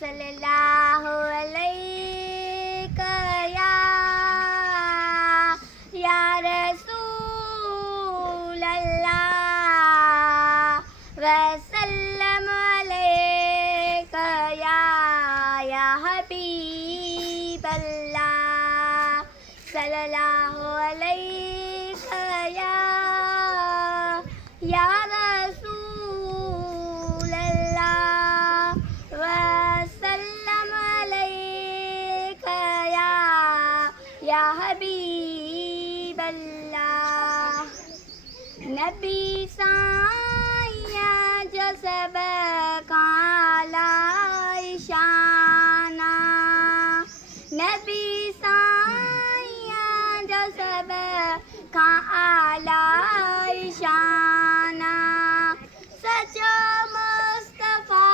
सल्लल्लाहु अलैका या रसूल अल्लाह वसल्लम अलैका या हबीब अल्लाह सल्लल्लाहु अलैका या रसूल अल्लाह वसल्लम अलैका या हबीब अल्लाह। नबी साया जो सब काला शाना, नबी साया जो सब का आला शाना, सच्चा मुस्तफा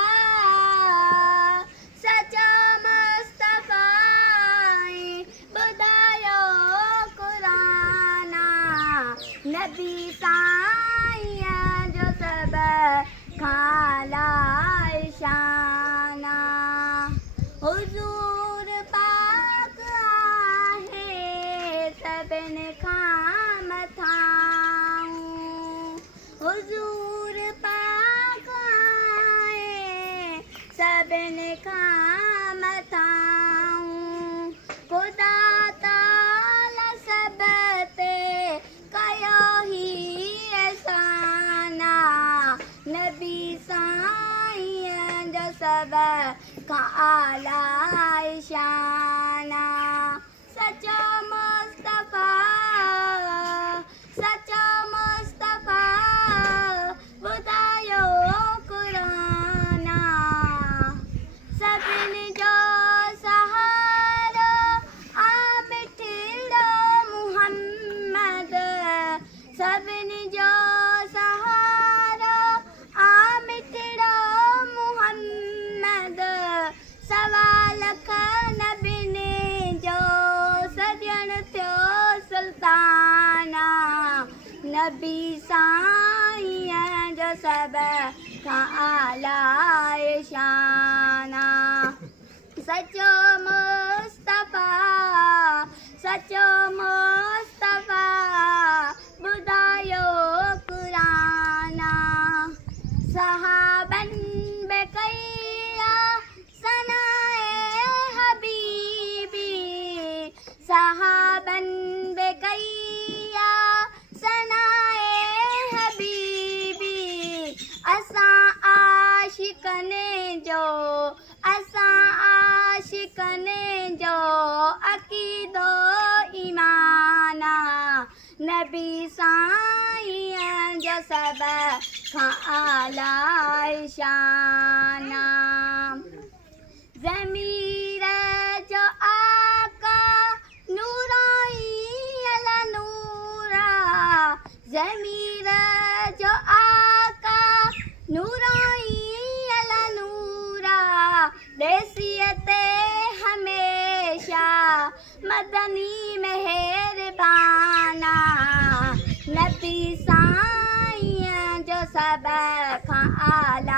सच्चा मुस्तफा बुदायो कुराना। नबी साया जो सब खाला शाना, हुजूर पाक आहे सबन खाम थाऊं, हुजूर पाक आहे सबन खाम थाऊं। खुदा ताला सब ते कयो ही एहसाना, नबी साईं जो सब का आला शाना। सच्चा मुस्तफा सच्चा मुस्तफा बुदायो कुराना। सभिन जो सहारो आ मिठड़ो मुहम्मद, सभिन जो सहारो आ मिठड़ो मुहम्मद। सवा लख नबिन जो सजण थियो सुल्ताना, नबी साईं जो सब का आला शाना। सचो मुस्तफा सचो मुस्तफा बुदायो कुराना। सहाबन बेकैया सनाए हबीबी, सहाबन बेकैया सनाए हबीबी। असां आशिकने जो जो अकीदो ईमाना, नबी साईं जो सब का आला शाना। ज़मीर जो आका नूराई अला नूरा, ज़मीर जो आका नूराई अला नूरा। देसियत हमेशा मदनी मेहरबाना, नबी साईं जो सब का आला